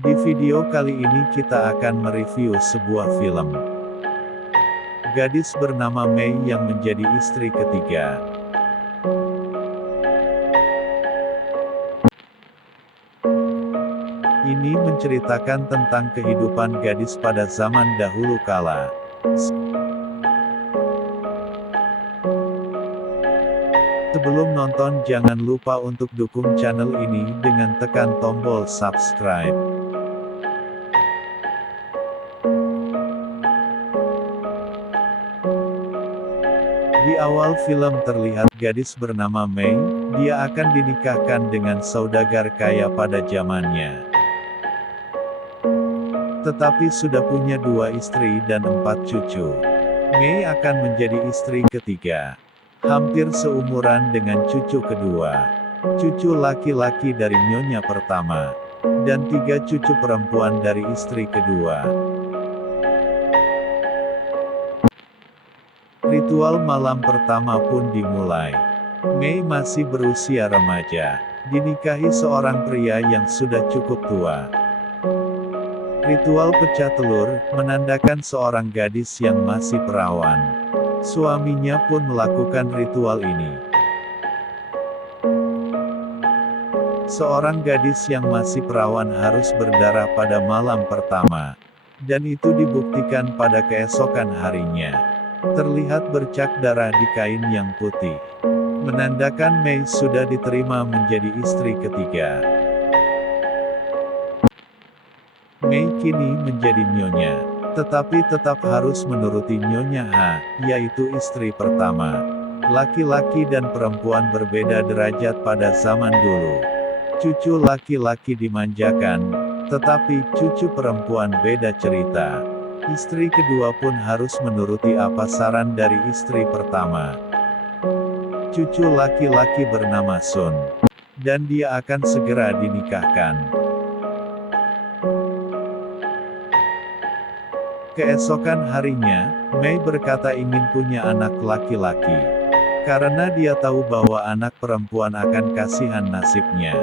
Di video kali ini kita akan mereview sebuah film. Gadis bernama Mei yang menjadi istri ketiga. Ini menceritakan tentang kehidupan gadis pada zaman dahulu kala. Sebelum nonton jangan lupa untuk dukung channel ini dengan tekan tombol subscribe. Di awal film terlihat gadis bernama Mei, dia akan dinikahkan dengan saudagar kaya pada zamannya. Tetapi sudah punya 2 istri dan 4 cucu. Mei akan menjadi istri ketiga. Hampir seumuran dengan cucu kedua. Cucu laki-laki dari nyonya pertama. Dan 3 cucu perempuan dari istri kedua. Ritual malam pertama pun dimulai. Mei masih berusia remaja. Dinikahi seorang pria yang sudah cukup tua. Ritual pecah telur, menandakan seorang gadis yang masih perawan. Suaminya pun melakukan ritual ini. Seorang gadis yang masih perawan harus berdarah pada malam pertama. Dan itu dibuktikan pada keesokan harinya. Terlihat bercak darah di kain yang putih. Menandakan Mei sudah diterima menjadi istri ketiga. Mei kini menjadi nyonya. Tetapi tetap harus menuruti nyonya Ha, yaitu istri pertama. Laki-laki dan perempuan berbeda derajat pada zaman dulu. Cucu laki-laki dimanjakan, tetapi cucu perempuan beda cerita. Istri kedua pun harus menuruti apa saran dari istri pertama. Cucu laki-laki bernama Sun. Dan dia akan segera dinikahkan. Keesokan harinya, Mei berkata ingin punya anak laki-laki. Karena dia tahu bahwa anak perempuan akan kasihan nasibnya.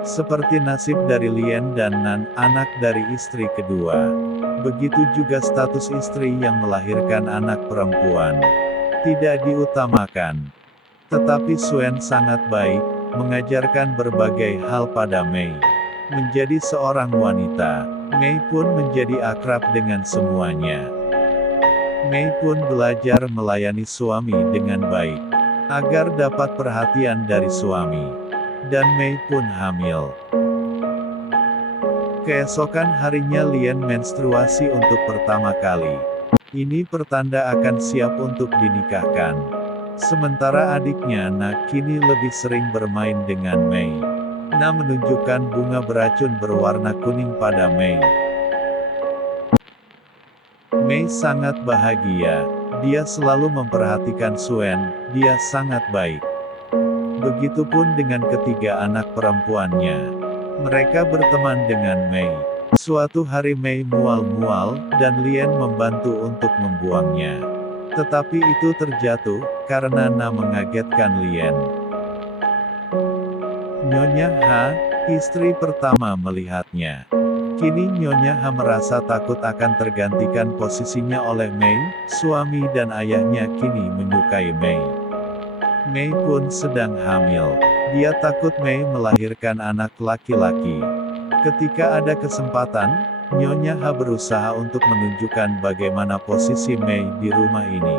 Seperti nasib dari Lien dan Nan, anak dari istri kedua. Begitu juga status istri yang melahirkan anak perempuan. Tidak diutamakan. Tetapi Suen sangat baik, mengajarkan berbagai hal pada Mei. Menjadi seorang wanita, Mei pun menjadi akrab dengan semuanya. Mei pun belajar melayani suami dengan baik, agar dapat perhatian dari suami. Dan Mei pun hamil. Keesokan harinya Lien menstruasi untuk pertama kali. Ini pertanda akan siap untuk dinikahkan. Sementara adiknya Na kini lebih sering bermain dengan Mei. Na menunjukkan bunga beracun berwarna kuning pada Mei. Mei sangat bahagia. Dia selalu memperhatikan Suen, dia sangat baik. Begitupun dengan ketiga anak perempuannya. Mereka berteman dengan Mei. Suatu hari Mei mual-mual, dan Lien membantu untuk membuangnya. Tetapi itu terjatuh, karena Na mengagetkan Lien. Nyonya Ha, istri pertama melihatnya. Kini Nyonya Ha merasa takut akan tergantikan posisinya oleh Mei, suami dan ayahnya kini menyukai Mei. Mei pun sedang hamil. Dia takut Mei melahirkan anak laki-laki. Ketika ada kesempatan, Nyonya Ha berusaha untuk menunjukkan bagaimana posisi Mei di rumah ini.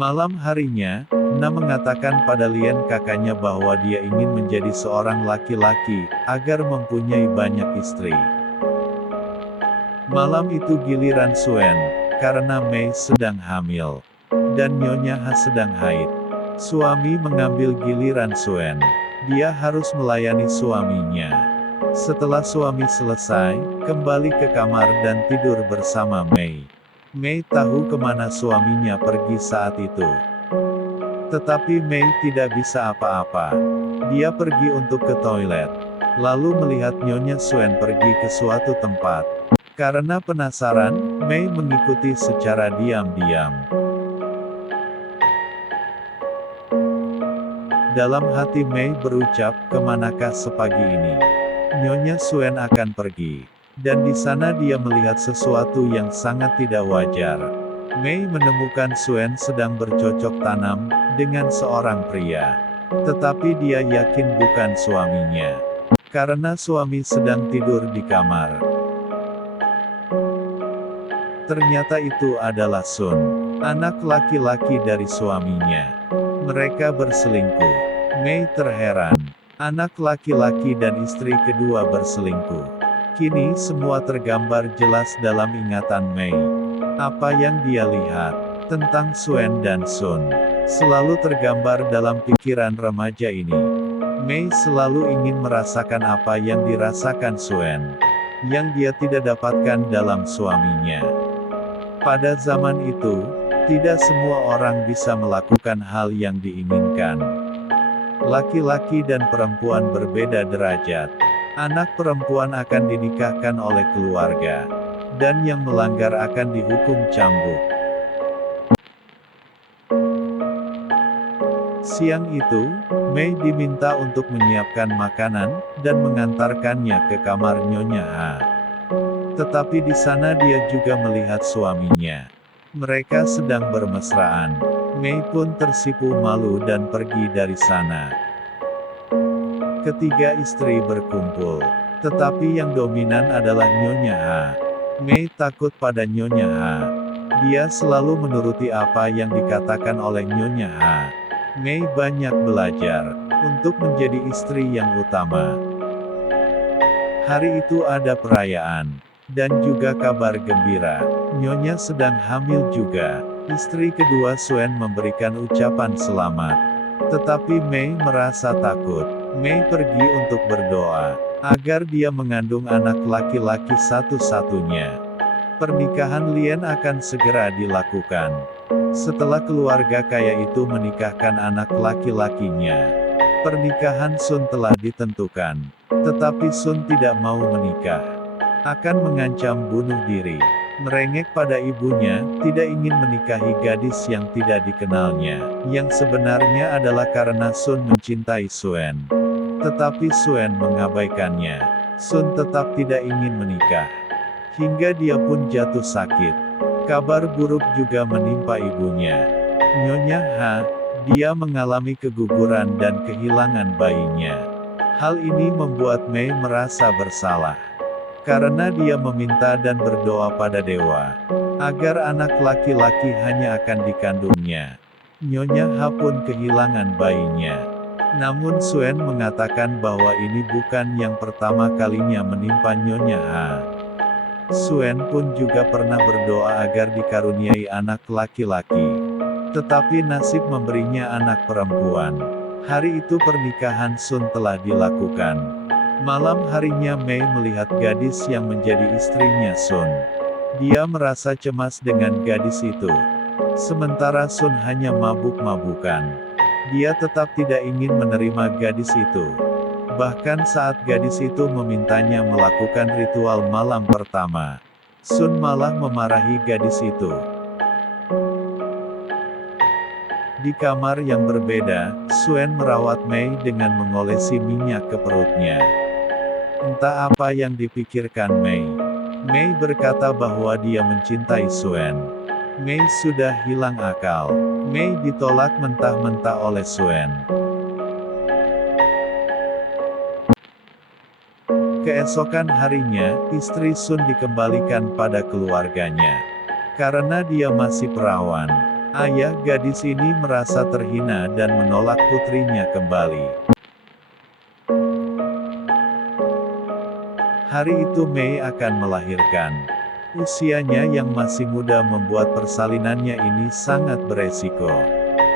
Malam harinya, Na mengatakan pada Lien kakaknya bahwa dia ingin menjadi seorang laki-laki, agar mempunyai banyak istri. Malam itu giliran Suen, karena Mei sedang hamil. Dan Nyonya Ha sedang haid. Suami mengambil giliran Suen. Dia harus melayani suaminya. Setelah suami selesai, kembali ke kamar dan tidur bersama Mei. Mei tahu kemana suaminya pergi saat itu. Tetapi Mei tidak bisa apa-apa. Dia pergi untuk ke toilet. Lalu melihat Nyonya Suen pergi ke suatu tempat. Karena penasaran, Mei mengikuti secara diam-diam. Dalam hati Mei berucap, kemanakah sepagi ini? Nyonya Suen akan pergi. Dan di sana dia melihat sesuatu yang sangat tidak wajar. Mei menemukan Suen sedang bercocok tanam dengan seorang pria. Tetapi dia yakin bukan suaminya. Karena suami sedang tidur di kamar. Ternyata itu adalah Sun, anak laki-laki dari suaminya. Mereka berselingkuh. Mei terheran. Anak laki-laki dan istri kedua berselingkuh. Kini semua tergambar jelas dalam ingatan Mei. Apa yang dia lihat tentang Suen dan Sun selalu tergambar dalam pikiran remaja ini. Mei selalu ingin merasakan apa yang dirasakan Suen, yang dia tidak dapatkan dalam suaminya. Pada zaman itu, tidak semua orang bisa melakukan hal yang diinginkan. Laki-laki dan perempuan berbeda derajat. Anak perempuan akan dinikahkan oleh keluarga, dan yang melanggar akan dihukum cambuk. Siang itu, Mei diminta untuk menyiapkan makanan, dan mengantarkannya ke kamar Nyonya Ha. Tetapi di sana dia juga melihat suaminya. Mereka sedang bermesraan. Mei pun tersipu malu dan pergi dari sana. Ketiga istri berkumpul. Tetapi yang dominan adalah Nyonya Ha. Mei takut pada Nyonya Ha. Dia selalu menuruti apa yang dikatakan oleh Nyonya Ha. Mei banyak belajar untuk menjadi istri yang utama. Hari itu ada perayaan, dan juga kabar gembira. Nyonya sedang hamil juga. Istri kedua Suen memberikan ucapan selamat. Tetapi Mei merasa takut. Mei pergi untuk berdoa, agar dia mengandung anak laki-laki satu-satunya. Pernikahan Lien akan segera dilakukan. Setelah keluarga kaya itu menikahkan anak laki-lakinya, pernikahan Sun telah ditentukan. Tetapi Sun tidak mau menikah. Akan mengancam bunuh diri. Merengek pada ibunya, tidak ingin menikahi gadis yang tidak dikenalnya. Yang sebenarnya adalah karena Sun mencintai Suen. Tetapi Suen mengabaikannya. Sun tetap tidak ingin menikah. Hingga dia pun jatuh sakit. Kabar buruk juga menimpa ibunya. Nyonya Ha, dia mengalami keguguran dan kehilangan bayinya. Hal ini membuat Mei merasa bersalah. Karena dia meminta dan berdoa pada dewa, agar anak laki-laki hanya akan dikandungnya. Nyonya Ha pun kehilangan bayinya. Namun Suen mengatakan bahwa ini bukan yang pertama kalinya menimpa Nyonya Ha. Suen pun juga pernah berdoa agar dikaruniai anak laki-laki. Tetapi nasib memberinya anak perempuan. Hari itu pernikahan Sun telah dilakukan. Malam harinya Mei melihat gadis yang menjadi istrinya Sun. Dia merasa cemas dengan gadis itu. Sementara Sun hanya mabuk-mabukan. Dia tetap tidak ingin menerima gadis itu. Bahkan saat gadis itu memintanya melakukan ritual malam pertama, Sun malah memarahi gadis itu. Di kamar yang berbeda, Suen merawat Mei dengan mengolesi minyak ke perutnya. Entah apa yang dipikirkan Mei. Mei berkata bahwa dia mencintai Suen. Mei sudah hilang akal. Mei ditolak mentah-mentah oleh Suen. Keesokan harinya, istri Sun dikembalikan pada keluarganya. Karena dia masih perawan, ayah gadis ini merasa terhina dan menolak putrinya kembali. Hari itu Mei akan melahirkan. Usianya yang masih muda membuat persalinannya ini sangat beresiko.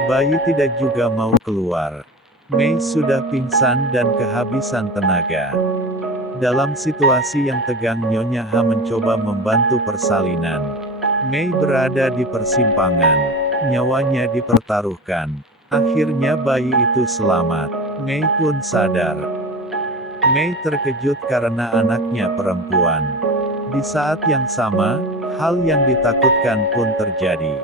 Bayi tidak juga mau keluar. Mei sudah pingsan dan kehabisan tenaga. Dalam situasi yang tegang Nyonya Ha mencoba membantu persalinan. Mei berada di persimpangan. Nyawanya dipertaruhkan. Akhirnya bayi itu selamat. Mei pun sadar. Mei terkejut karena anaknya perempuan. Di saat yang sama, hal yang ditakutkan pun terjadi.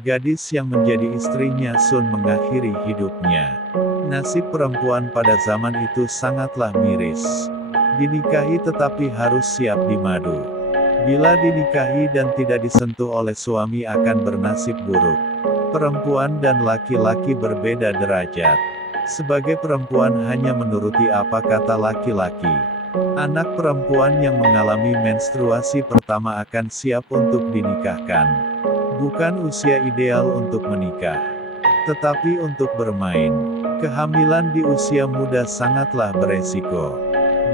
Gadis yang menjadi istrinya Sun mengakhiri hidupnya. Nasib perempuan pada zaman itu sangatlah miris. Dinikahi tetapi harus siap dimadu. Bila dinikahi dan tidak disentuh oleh suami akan bernasib buruk. Perempuan dan laki-laki berbeda derajat. Sebagai perempuan hanya menuruti apa kata laki-laki. Anak perempuan yang mengalami menstruasi pertama akan siap untuk dinikahkan. Bukan usia ideal untuk menikah, tetapi untuk bermain. Kehamilan di usia muda sangatlah beresiko.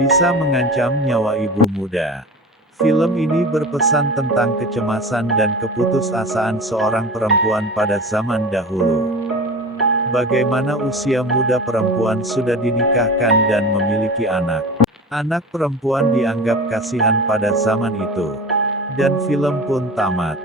Bisa mengancam nyawa ibu muda. Film ini berpesan tentang kecemasan dan keputusasaan seorang perempuan pada zaman dahulu. Bagaimana usia muda perempuan sudah dinikahkan dan memiliki anak. Anak perempuan dianggap kasihan pada zaman itu. Dan film pun tamat.